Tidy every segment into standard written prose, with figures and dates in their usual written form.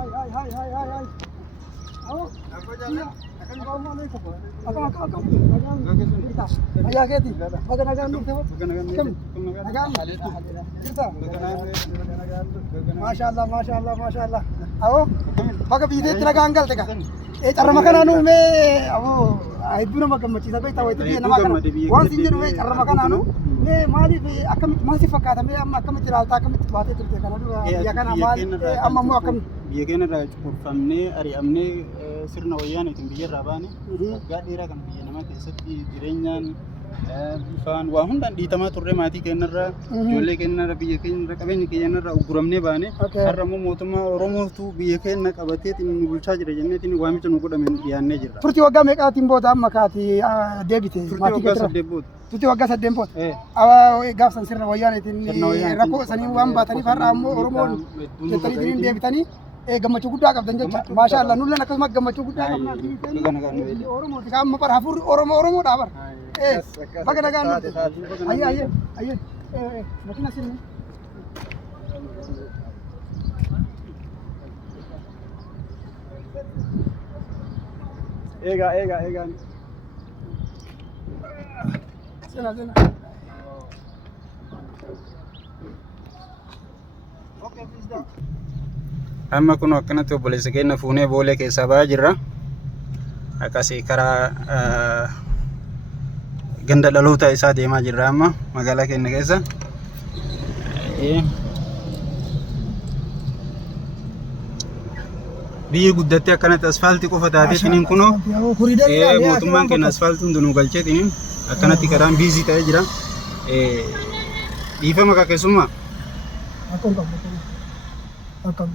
Hai. Awo. Apa jalan? Assalamualaikum. Akam. Ayah keti. Bagan dulu. Masyaallah. Awo. Baga bide teraga anggal teka. Cara makanan me awo ibu nama gammachiisa beektaa wayita nama kana waan sin jedhu cara makanan me maaliif akkamitti maal si fakkaata me amma akkamitti ilaaltaa akkamitti baatee turte kana dura biyya kana maal amma immoo akkamitti biyya keenya irraa cunqurfamnee ari'amnee sirna wayyaaniitiin biyya irraa baane waggaa dheeraa kan biyya namaa keessatti jireenyaan bifaan waa hundaan dhiitamaa turre maatii keenyarraa ijoollee keenyarraa biyya keenyarraa qabeenya keenyarraa uguramnee baane har'a immoo mootummaa Oromootu biyya keenya qabateetiin nu bulchaa jira jenneetiin waamicha nu godhameen dhiyaannee jirra. Turtii waggaa meeqaatiin booda amma kaati deebite maatii keessatti? Turtii waggaa 8 booda. Gaafsan sirna wayyaaniitiin rakkoo sanii waan baataniif har'a ammoo Oromoon jettaniitiin deebitanii gammachuu guddaa qabdan jecha maashaallah nulleen akkasumas gammachuu guddaa qabna Oromooti amma bara hafuurri Oromoodhaa bara baga nagaan ayye makina sinni eega sena okay please down. Amma kun akkanatti obboleessa keenya fuunee boolee keessaa ba'aa jirra. Akkasii karaa ganda dhaloota isaa deemaa jirra amma magaalaa keenya keessa. Biyyi guddattee akkanatti asfaaltii qofa taateetiin kunoo mootummaan keenya asfaaltii hundinuu galcheetiin akkanatti karaan biizii ta'ee jira. Dhiifama keessummaa. Akkam.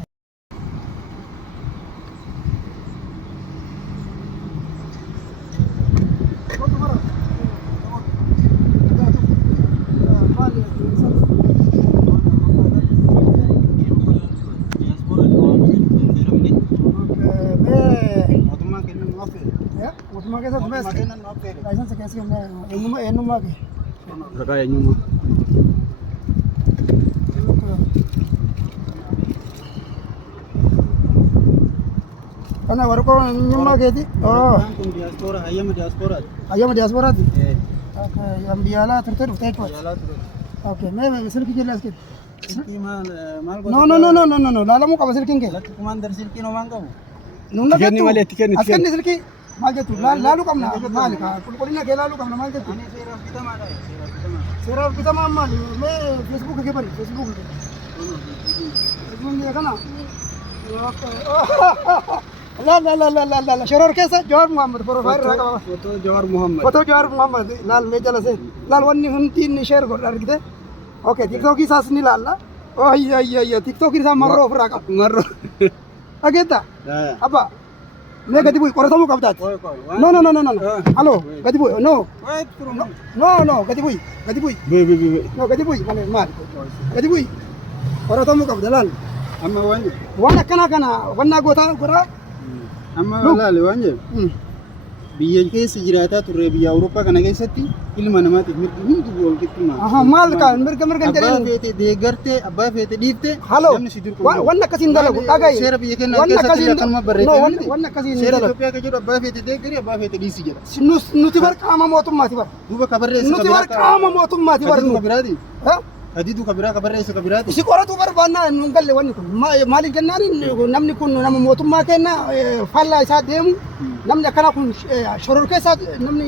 Karena baru kau nyuma keti. Oh. Diaspora, ayam diaspora. Ayam diaspora tu. Oke, yang biala terus tekot. Oke, me silki jelas kit. Silki mal. No. Lalamu kau silki ke? Laki commander silki no mangkau. Nunda ketu. Askan ni silki. Mal ketu. Lalu kamu na mal ka. Kulina ke lalu kamu na mal ketu. Ini serap kita mana? Serap kita mama ni. Me Facebook ke bari? Facebook ke? Facebook ni kan? Oke. لا شرور كيسة جوار محمد بروفايل رقم foto جوار محمد لال ميجلا سه لال وني هنتين شير كور كده اوكي تيك توك يساس ني لال او يا تيك توك يسا مرو فرقم مرو اگيتا ابا मैं गति बुई कोरा तमु कबतात no hello गति बुई नो गति बुई नो गति बुई माने मार गति बुई कोरा तमु कबदलाल amma wana kana wana gota amma laale wanje biyya keessa jiraataa turre biyya Awurooppaa kana keessatti ilma namaatiif mirgi hundi wal qixxummaa maal kan mirga jedhee abbaa feete deeggartee abbaa feete dhiifte namni si dirqu wanna akkasiin dalagu dhagaye seera biyya keenya keessatti akkanuma barreeffamni wanna akkasiin seera Itoophiyaa ka jedhu abbaa feete deeggari abbaa feete dhiisi jedha nuti bar qaama mootummaati bar duuba ka barreessa nuti bar qaama mootummaati bar nu biraati Adidu kabira kabarreessa kabiraati. Si qoratu barbaanna nu galle wanni kun maaliif jennaan namni kun nama mootummaa kenna faallaa isaa deemu namni akkana kun shoror keessa namni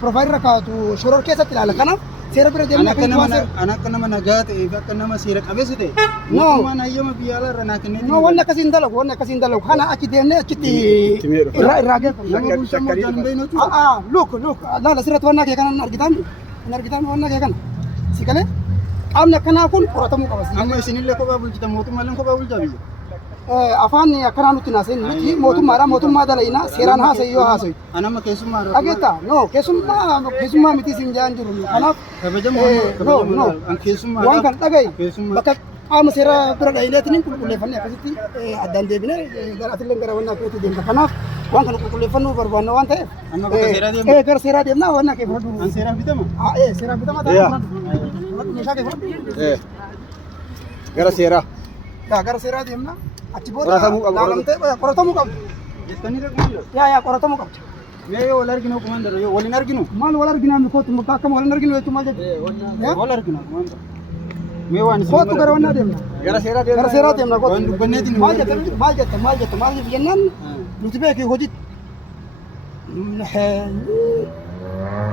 provider kaatu shoror keessatti ilaala kanaaf seera bira deemna akka nama nagaa ta'e akka nama seera qabeessa ta'e mootummaan hayyama biyyaala irra naa kennee no wanni akkasiin dalagu kana achi deemnee achitti irraa geeffamu look laala sirratti wannaa kee kana argitaan wannaa kee kana si galee amna kana kun qoratamu qabas amma isinillee kophaa bulchitan mootummaaleen kophaa bulchaa biyya afaan akkana nutti naasen nuti mootummaa dalayna seeraan haasayoo haasayu anama keessummaa ageta no keessummaa miti sin jaan jiru kanaaf kabajamoo an keessummaa waan kan dhagaye bakka qaama seera bira dhayineetiin qulqulleeffannee akkasitti addaan deebine garaatiillee gara wannaa keetti deemta kanaaf waan kana qulqulleeffannuu barbaanna waan ta'eef amma bakka seeraa deemna gara seeraa deemna wannaa kee fudhadhu an seeraan bitama seeraan bitama ta'a meeshaa kee fudhadhu gara seeraa gara seeraa deemna achi booda laalamtee qoratamuu qabdi. Jettanii rakkoon Yaa qoratamuu qabdi. mee wal arginu kumaandara yoo waliin arginu Maal wal arginaa mi kootu akkam wal arginu jechuun maal jechuudha? wal arginu kumaandara. Mee waan isin Kootu gara wannaa deemna. gara seeraa deemna kootu. waan dubbanneetiin maal jetta maaliif jennaan nuti beekii hojii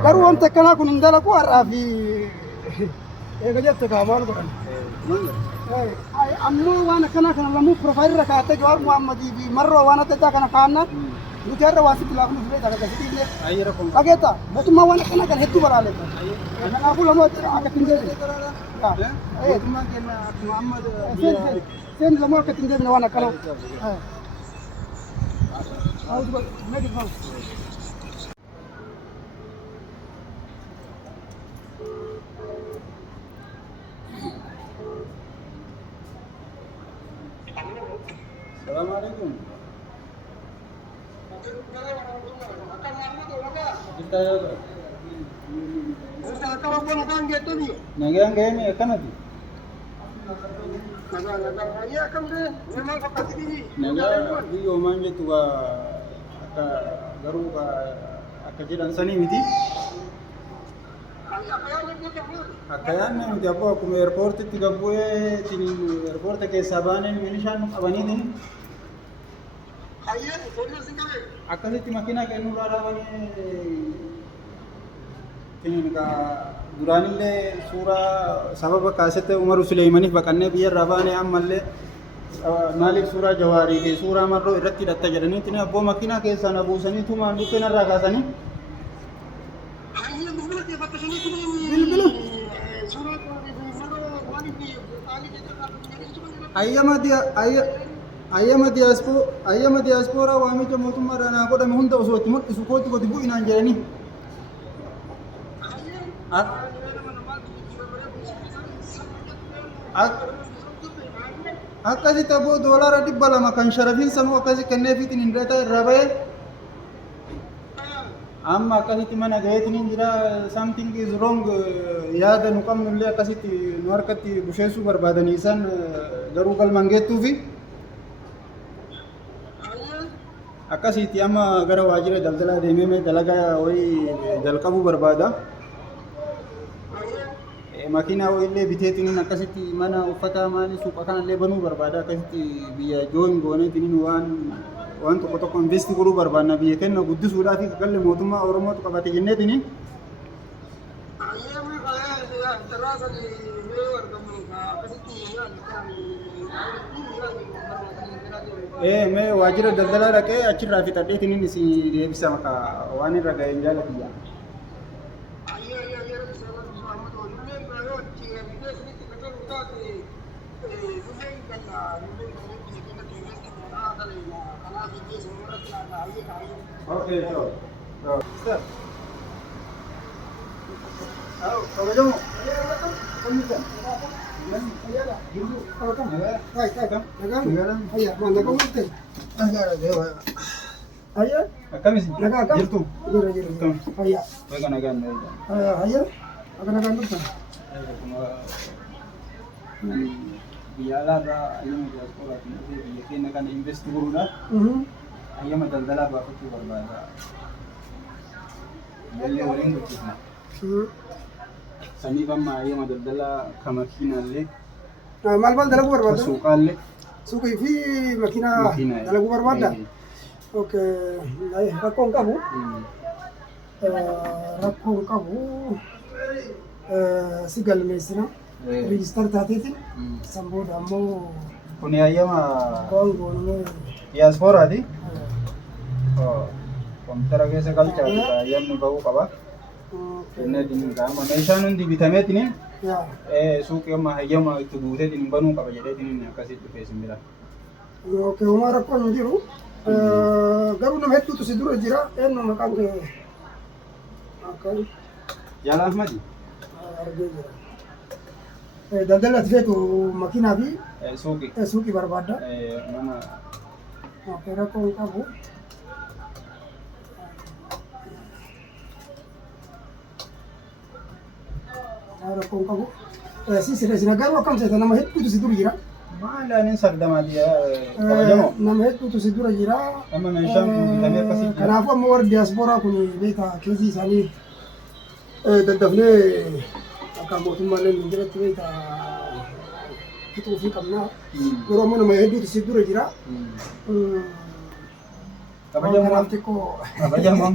garuu wanta akkanaa kun hin dalagu har'aa fi eega jette kaa maal godhan. Ammoo waan akkanaa kana lamuu piroofaayilirra kaa'attee Jawaar Muhammadii fi marroo waan adda addaa kana kaa'annaan nuti har'a waan sitti laafnu fudhee dhagaa gadi dhiifne. ayyira kun Dhageetta mootummaa waan akkanaa kana hedduu balaalessa. Kanaafuu lamoo akka ittiin deebine. mootummaan keenya Muhammad Seen lamoo akka ittiin deebine waan akkanaa. Assalamu alaikum. Nagaan ga'ee akkanati. Nagaa biyyoo maan jettu akka garuu akka jedhan sanii miti. Akka yaadne nuti abboo akkuma eerpoortitti gabbu'ee eerpoorta keessaa baaneen milishaan nu qabaniitiin akkasitti makiinaa kennurraa dhaabanii duraanillee suuraa sababa kaasette Umaru Suleeymaniif baqannee biyyarraa baanee ammallee maaliif suuraa Jawaarii fi suuraa Marroo irratti hidhatta jedhaniitiin abboo makiinaa keessaa na buusanii tumaan dhukkeen irraa kaasanii. Ayyama diyaaspooraa waamicha mootummaadhaan haa godhame hunda osoo itti mul'isu kootti gadi bu'inaan jedhanii. Akkasitti abboo doolaara 200 kan sharafiin sanuu akkasi kenneefiitiin hin dheetaa irraa bahee amma akkasitti mana gaheetiin jira something is wrong yaada nu qabnullee akkasitti nu harkatti busheessuu barbaadanii isaan garuu galmaan geettuufi akkasitti amma gara waajjira daldalaa deemee dalagaa wayii jalqabuu barbaada. Makiinaa wayiillee biteetiin akkasitti mana uffata maali suuqa kanallee banuu barbaada akkasitti biyya jooyin gooneetiin waan tokko tokko investi godhuu barbaadna biyya keenya guddisuudhaa fi galle mootummaa Oromootu qabate jenneetiin. Mee waajjira daldalaa dhaqee achirraa fixadheetiin isin deebisa maka waan irra ga'een jaalatiyya. Okay, so. Start. Kalau kamu, ayyama daldalaa baafachuu barbaada. Illee waliin guddifna. Saniif amma ayyama daldalaa kan makiinaallee. Maal dalaguu barbaada? Suuqaallee. Suuqii fi makiinaa dalaguu barbaada? Okay. Rakkoon qabu. Si galmeessina. Riijistar taateetiin. San booda ammoo. Kun ayyama. Goongoonee. Diyaaspooraati. Kompiitara keessa galchaati ayyamni bahuu qaba. Kenneetiin qaama meeshaan hundi bitameetiin suuqii amma hayyama itti guuteetiin banuu qaba jedheetiin akkasitti dhufee sin bira. Okay, homaa rakkoon hin jiru. Garuu nama hedduutu si dura jira. Eenyu maqaan kee? Jaala Ahmadi. Argee jira. Daldala ati feetu makiinaa fi suuqii barbaadda. Mana. Okay, rakkoon qabu. Rakkoon qabu. Sisirreessina garuu akkam seeta nama hedduutu si dur jira. Maal ani sardamaati kabajamoo. Nama hedduutu si dura jira. Amma meeshaan kun bitamee akkasii jira. Kanaafuu amma warri diyaaspooraa kun beekaa keessi isaanii daddafnee akka mootummaalee hin jiretti beekaa fixuu fi qabnaa. Yeroo ammoo nama hedduutu si dura jira. Kabajamoo. Kanaaf xiqqoo. Kabajamoo.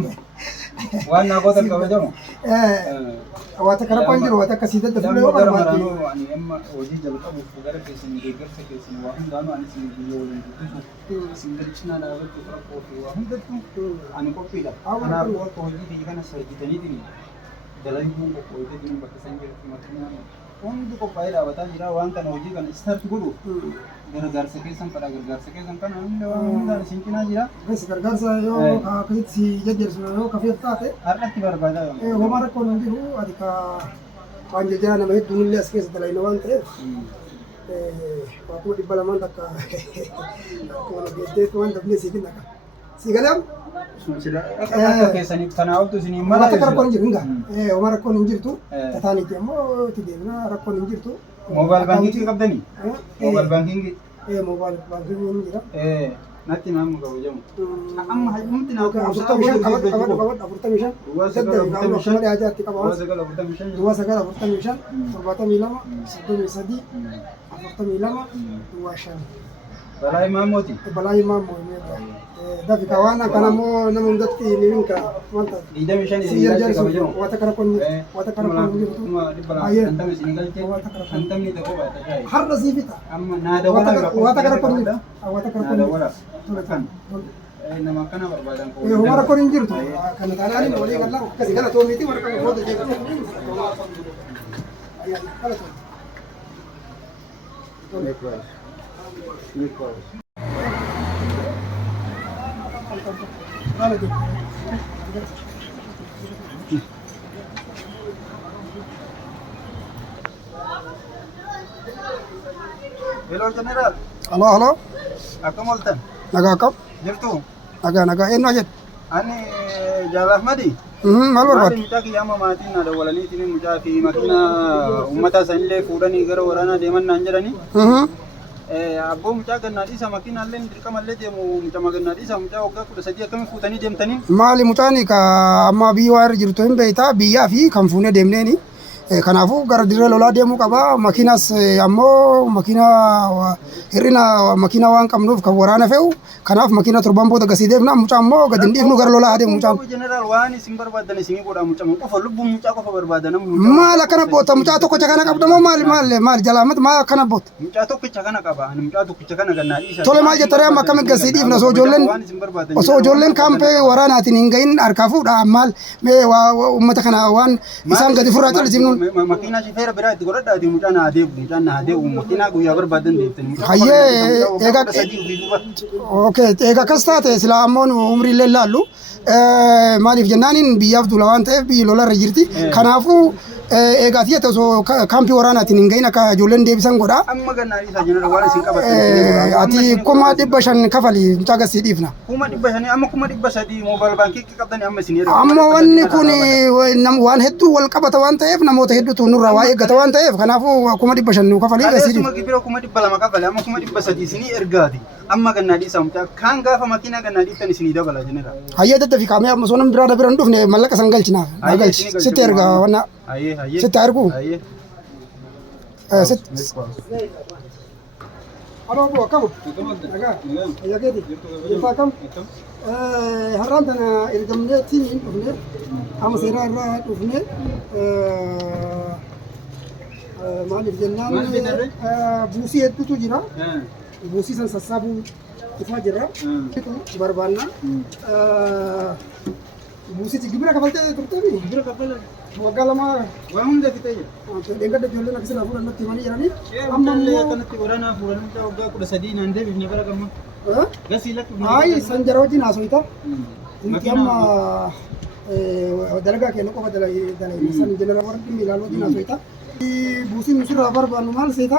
Waan naa gootan kabajamoo. Waata kana qoon jiru waata akkasii daddafnee yoo barbaade. Ani amma hojii jalqabuuf gara keessanii deeggarsa keessanii waa hundaanuu ani isin biyya waliin dubbisuuf isin galchinaa dhaabachuuf rakkoo fi waa hundattuu ani qophiidha. Kanaafuu akka hojii biyya kana hojjetaniitiin dalaguun qophooyteetiin bakka isaan jirtu makiinaan hundi qophaa'ee dhaabataa jira. Waan kana hojii kana istaarti godhuuf gargaarsa keessan fadha gargaarsa keessan kana hunda waan hundaan isin cinaa jira. Gargaarsa yoo akkasitti si jajjabeessu yoo kafeef taate har'atti barbaadaa yoo. Homaa rakkoon hin jiru ati ka waan jajjara nama hedduun illee as keessa dalayna waan ta'eef waakuma 200 takka akkuma beekteetu waan dafnee siif hin dhaqa. Si galam? Akka keessaniif kanaa oltu isin hin mala. Wanta rakkoon hin jiru hinga. Homaa rakkoon hin jirtu. Tataaniiti ammoo itti deemna rakkoon hin jirtu. Moobaayil baankiingii qabdanii? Moobaayil baankiingii? Moobaayil baankiingii hin jira. Natti naamu kabajamu. Amma hayyumti naa qabadhu 45 duwwaa 945 72 33 42 duwwaa 5. Balaa Imaamooti. Balaa Imaamoo dafi ka waan kana moo nama hundatti ni winka wanta 25 isin kabajamu. Wata kana kun jirtu. Ayee. Antam isin galche. Antam ni ta'uu baata shaayii. Har'a siifita. Amma naada wala wata kana kun jirtu. Wata kana kun wala. Nama kana barbaadan ko. Homaa rakkoon hin jirtu. Kana taanaan walii galaa akkasii kana toomiiti warra kana booda jechuudha. Hello General. Halo. Akkam oltan? Nagaa akkam? Jirtu? Nagaa eenyu ajet? Ani Jaal Ahmadi. Maal barbaadde? Mucaa kiyyaama maatiin na dawwalaniitiin mucaa fi makiina uummata sanillee fuudhanii gara waraanaa deeman naan jedhanii. Abboo mucaa gannaadhiisa makiinaallee dirqamallee deemu mucaa gannaadhiisa mucaa waggaa 13 akkamiin fuutanii deemtanii? Maali mucaan amma biyya waa irra jirtu hin beektaa biyyaa fi kan fuunee deemneeni. Kanaafuu gara dirree lolaa deemuu qaba. Makiinas ammoo makiina hir'ina makiina waan qabnuuf kan waraana fe'u. Kanaaf makiina torban booda gasii deemna. Mucaa ammoo gadi hin dhiifnu gara lolaa adeemu mucaan. Jeneraal waan isin barbaadan isinii godha mucaa qofa lubbuun mucaa qofa barbaadan. Maal akkana boota mucaa tokkicha kana qabda moo maal jalaamat maal akkana boota? Mucaa tokkicha kana qaba. Mucaa tokkicha kana gannaadhiisa. Tole maal jettare amma akkamitti gasii dhiifna osoo ijoolleen kaampee waraanaatiin hin gahin harkaa fuudha maal mee uummata kana waan isaan gadi furraa callisifnu. Makiina shifeera biraa itti godhadhaati mucaan haa deebi'u makiinaa guyyaa barbaadan deebiftanii. Hayyee eega akkas taate silaa ammoo umrii illee laallu maaliif jennaaniin biyyaaf duula waan ta'eef biyyi lola irra jirti. Kanaafuu eegaa tiyate osoo kaampii waraanaatiin hin gahin akka ijoolleen deebisan godha. Amma gannaadhiisa jeneraal waan isin qabatte. Ati 500 kafali mucaa gasii dhiifna. 500 amma 300 moobaayil baankii qabdanii amma isin jedhamu. Amma wanni kun waan hedduu wal qabata waan ta'eef namoota hedduutu nurraa waa eeggata waan ta'eef kanaafuu 500 kafalii gasii dhiifna. Akkasuma gibira 200 kafale amma 300 isinii ergaati. Amma gannaadhiisa mucaa kaan gaafa makiinaa gannaadhiistan isinii dabala jeneraal. Hayyee daddafi kaamee amma soonam biraa hin dhufne mallaqa san galchinaaf. Sitti erga wanna. Sitti argu. Halo bu akkam? Nagaa. Ayyaa keeti. Jirta akkam? Har'aan tana ergamnee hin dhufne amma seeraa irraa dhufne maaliif jennaan buusii hedduutu jira. Buusii san sassaabuu ifaa jira. Barbaanna. Buusichi gibira kafaltee turteemi? Gibira kafaltee. Waggaa lama waan hunda fitee jira. Deeggarda ijoolleen akkasii lafuu natti himanii jiranii. Amma immoo kanatti waraanaa fuudhanii waggaa 13 naan deebifne bara gamma. Gasii lakki. Ayi san jara wajjin haasofita. Nuti amma dalagaa keenya qofa dalayne san jeneraal warra dhimmi ilaalu wajjin haasofita. Buusiin nusirraa barbaannu maal seeta?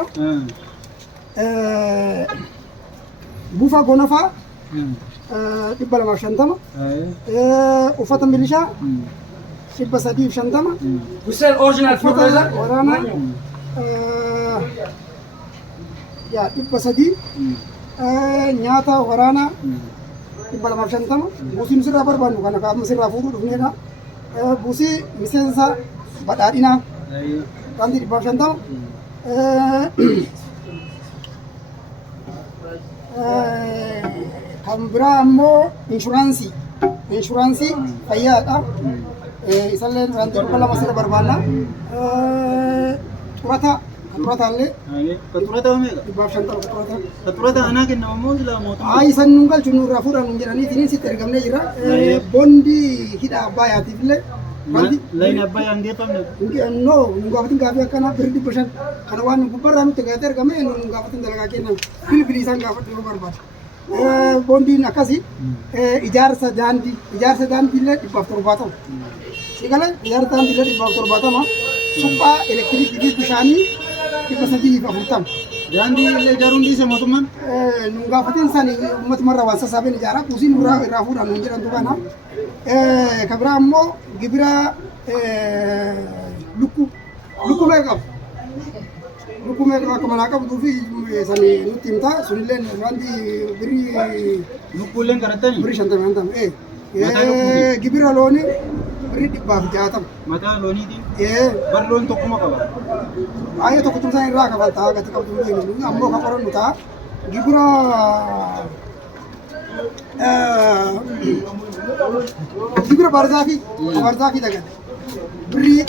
Buufaa gonafaa 250. Uffata milishaa 350. We sell original food. Waraana yaa 300 nyaata waraanaa 250 buusii sirraa barbaannu kana kaa'ama sirraa fuudhuu dhufneedha. Buusii miseensa badhaadhinaa wanti 250 kan biraa ammoo inshuraansii fayyaadha. Isallee wanti 200 sirra barbaanna. Xuraataallee Katurata meeqa? 250 Katurata anaa kennamu moo silaa mootummaa? Isan nun galchu nurraa fuudhan jedhanii sitti ergamnee jira. Bondii hidha Abbayyaatiif illee Layin Abbayyaan geeffamne? no nun gaafatin gaafii akkanaa birrii 500 kana waan gubbarraa nutti gaafate ergame nun gaafatin dalagaa kennan bilbilii isaan gaafadhu yoo barbaade. Bondiin akkasii ijaarsa daandii illee 170. Sigale ijaarsa daandii illee 170. Suphaa elektiriikii bishaanii 340. Daandii illee ijaaruun dhiise mootummaan? Nun gaafatin sani uummatuma waan sassaabeen ijaara buusiin irraa fuudhan nun jedhantu kana. Kan biraa ammoo gibira lukkuu meeqa qabu? Lukkuu meeqa akka manaa qabduu fi sani nutti himta sunillee wanti birrii Lukkuuleen kadhattanii? birrii 50. Gibira loonii birrii 160. Mataa looniitiin? Bar loon tokkuma qaba? Baay'ee tokko tumsaan irraa kafaltaa gati qabdu ammoo kan qorannu ta'a. Gibira gibira barzaafii dagate birrii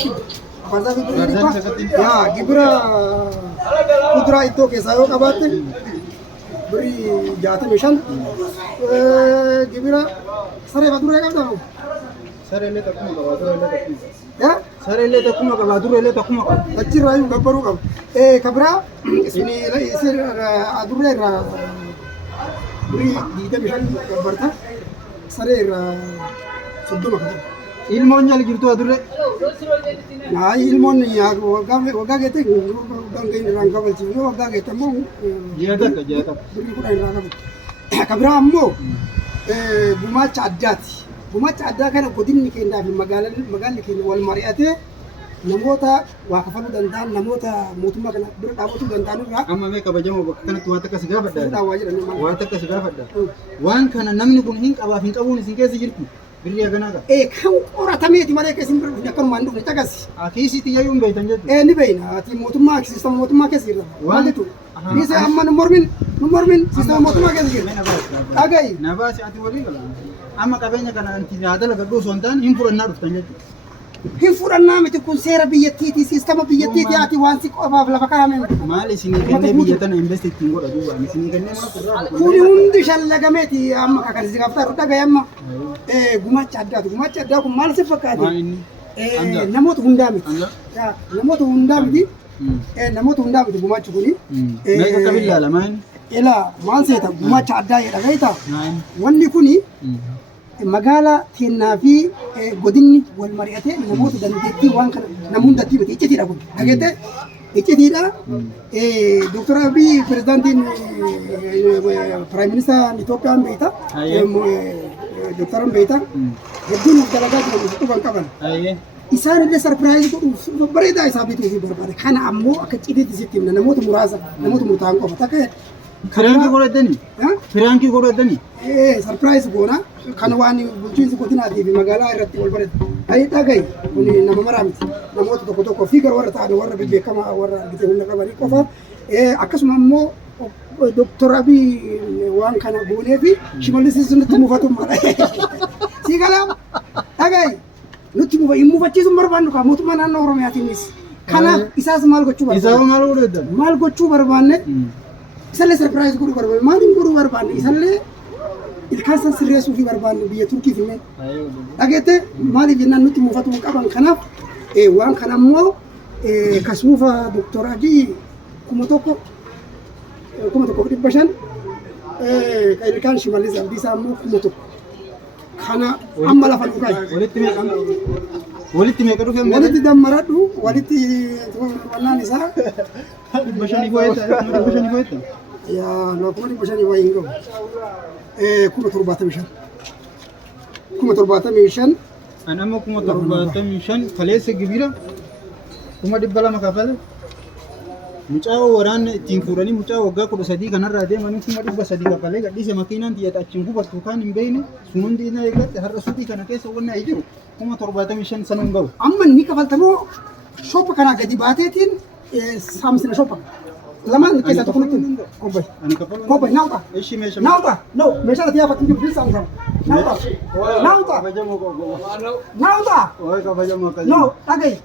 barzaafii yaa gibira kuduraa iddoo keessaa yoo qabaatte birrii 65 gibira saree faduree qabdamu Sareellee takkuma qaba, sareellee takkuma qaba, dureellee takkuma qaba. achirraa iyyuu gabbaruu qabu. Kan biraa isin adurree irraa birrii 25 gabbarta saree irraa 30 qabata. Ilmoon nyaali jirtu adurree? Ilmoon waggaa geette waggaan keenya irraan kabalchiifne waggaa geette ammoo Ji'a takka. birrii 10 irraa qabata. Kan biraa ammoo gumaacha addaati. Gumaacha addaa kana godinni keenyaa fi magaalli keenya wal mari'atee namoota waa kafaluu danda'an namoota mootummaa kana bira dhaabbatuu danda'an irraa Amma mee kabajamoo bakka kanatti waan takka si gaafadha. dhaawaa jedhanii Waan takka si gaafadha. Waan kana namni kun hin qabaaf hin qabuun isin keessa jirtu. Birrii haganaa qaba. kan qoratameeti malee keessin bira akkanumaan dhufne caqasi. Akiisiitti iyyuu hin beektan jechuudha. Ni beeyna ati mootummaa siistama mootummaa keessa jirra. Maal jechuudha? Dhiise amma nu mormin siistama mootummaa keessa jirra. Dhaga'i. Na baasi ati walii gala. Amma qabeenya kana anti yaadala gadhuu osoo hin taane hin fudhannaa dhuftan jechuudha. Hin fudhannaa miti kun seera biyyattiiti siistama biyyattiiti ati waan si qofaaf lafa kaa'ame. Maal isinii kennee biyya tana invest ittiin godha duuba isinii kennee maal Kuni hundi shallagameeti amma kakkan si gaafata dhaga'i amma. Gumaacha addaatu gumaachi addaa kun maal si fakkaate? Namoota hundaa miti. Namoota hundaa miti. Namoota hundaa miti gumaachi kuni. Meeqa qabiyyaa lamaan? Ilaa maal seeta gumaacha addaa jedha gaita. Wanni kuni magaalaa kennaa fi godinni wal mari'atee namoota dandeettii waan kana nama hundatti miti iccitiidha kun dhageette iccitiidha. Dr. Abiy pirezidaantiin piraayim ministeera Itoophiyaan beekta. Dr. beekta hedduun dalagaa jiran dhufan qaban. Isaan illee sarpiraayizii godhuuf bareedaa isaa bituu fi barbaade. Kana ammoo akka citiitti sitti himna namoota muraasa namoota murtaa'an qofa takka. Firaankii godhatanii? Firaankii godhatanii? Sarpiraayizii goona kan waan bulchiinsi godinaatii fi magaalaa irratti wal barate. Ayi dhaga'i kun nama maraa miti. Namoota tokko fi gara warra ta'an warra bebbeekamaa warra argite hunda qabanii qofa. Akkasuma immoo Dr. Abiy waan kana goonee fi shimallis nutti mufatummaadha. Sii galaa dhaga'i nutti mufachiisuun barbaannu kaa mootummaa naannoo Oromiyaatiinis. Kanaaf isaas maal gochuu barbaanne? Isaa maal godhatan? Maal gochuu barbaanne? Isallee sarpiraayizii godhuu barbaanne. Maaliin godhuu barbaanne? Isallee ilkaan san sirreessuu fi barbaanne biyya Turkii fi mee. Dhageette maaliif jennaan nutti mufatuu qaban kanaaf waan kana ammoo kasmuufa Dr. Abiy 1,500 ilkaan shimallis abdiisaa ammoo 1,000 kana amma lafa dhugaa. Walitti meeqa dhufe? Walitti dammaradhu walitti wannaan isaa 500 fo'etta? yaa lookuma 500 wayii hin qabu. 75,000 An amma 75,000 kaleessa gibira 200 kafale. Mucaa waraan ittiin fuudhanii mucaa waggaa 13 kanarraa deemanii kuma 300 kafalee gadhiise makiinaan xiyyaata achiin gubattu kan hin beekne sun hundi inni eeggatti har'a suuqii kana keessa wanna hin jiru kuma 75 sanuun gahu. Amma inni kafaltamoo shoppa kanaa gadi baateetiin saamsina shoppa. Lamaan keessaa tokko nutti kobbay. Kobbay naawuta. Ishi meeshaa. Naawuta. No meeshaa lati yaafatti jiru bilisa amsa. Naawuta. Naawuta. Kabajamoo qoqqoo. Naawuta. Ooy kabajamoo akkasii. No dhagayi.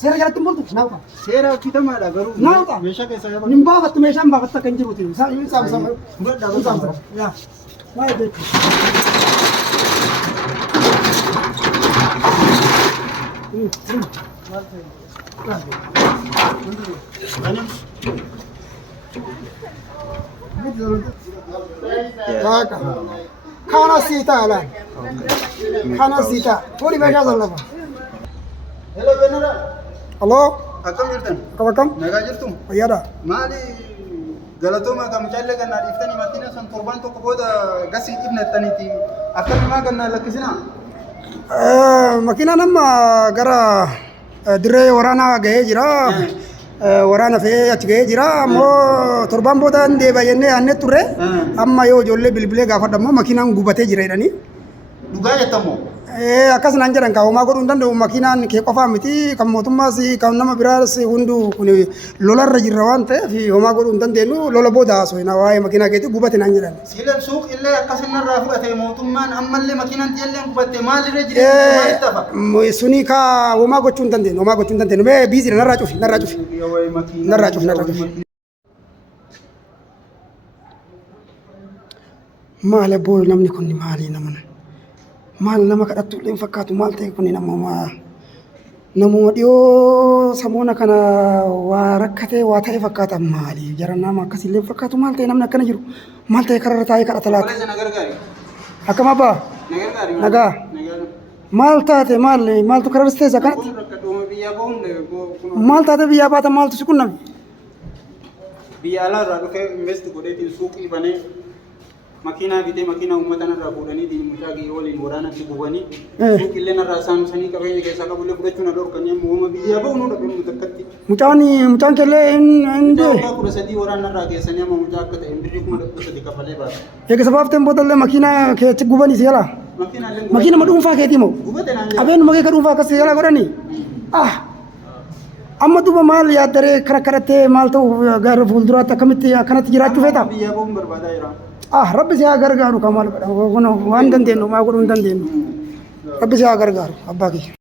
Seera jalatti mul'atu naawuta. Seera fitamaadha garuu. Naawuta. Meeshaa keessa yaafatti. Nin baafattu meeshaan baafatta kan jiruuti. Saamsa. Fudhadhaa saamsa. Yaa. Waa'ee beeku. Kana sita alaan. Kana sita. Fuudhi meeshaa sana lafa. Hello Benara. Halloo. Akkam jirtan? Akkam? Nagaa jirtu? Fayyaadha. Maali galatooma kam caalle gannaa dhiiftanii makiina san torbaan tokko booda gasii dhibnettaniiti akkamimaa gannaa lakkisinaa? Makiinaan amma gara dirree waraanaa gahee jira. Waraana fe'ee achi gahee jira. Ammoo torbaan booda hin deebi'a jennee yaadne turre. Amma yoo ijoollee bilbilee gaafadha ammoo makiinaan gubatee jira jedhanii. Dhugaa jettamoo? Akkas naan jedhan homaa godhuu hin danda'u makiinaan kee qofaa miti kan mootummaas kan nama biraas hunduu kun lolarra jirra waan ta'eef homaa godhuu hin dandeenyu lola booda haasofna waa'ee makiinaa keetii gubate naan jedhan. Siileen suuq illee akkasinarraa fudhate mootummaan ammallee makiinaan illee gubatte maalirra jireenya suni ka homaa gochuu hin dandeenyu homaa gochuu hin dandeenyu mee biizii narraa cufi narraa cufi narraa cufi narraa cufi. Maal abboo namni kun maali namana? Maal nama kadhattu illee hin fakkaatu maal ta'e kun namuma dhiyoo samoona kana waa rakkatee waa ta'e fakkaata maali jara nama akkasillee hin fakkaatu maal ta'e namni akkana jiru maal ta'e kararra taa'ee kadhata laata. Akkam abbaa? Nagaa. Maal taate maaltu kararra teessa kanatti? Maal taate biyyaa baata maaltu si qunname? Biyya alaarraa dhufee investi godheetiin suuqii banee makiinaa bitee makiinaa uummata narraa fuudhanii mucaa kiyya waliin waraanatti gubanii suuqillee narraa saamsanii qabeenya keessaa qabullee fudhachuu na dhorkanii amma uuma biyyaa ba'u nu dhabeemu takkatti. Mucaan kellee hin dee. Waggaa 13 waraana narraa geessanii amma mucaa akka ta'e birrii 300 kafalee baata. Eega sabaafteen boodallee makiinaa keetti gubanii si yala. Makiinaa dhuunfaa keetii moo? Qabeenuma kee ka dhuunfaa akkas yala godhanii. Amma duuba maal yaaddaree kana kadhattee maal ta'u gara fuulduraatti akkamitti akkanatti jiraachuu feeta? Biyyaa ba'uun barbaadaa jira. Rabbi si haa gargaaru kan maal godhamu waan dandeenyu maa godhuu hin dandeenyu. Rabbi si haa gargaaru abbaa kiyya.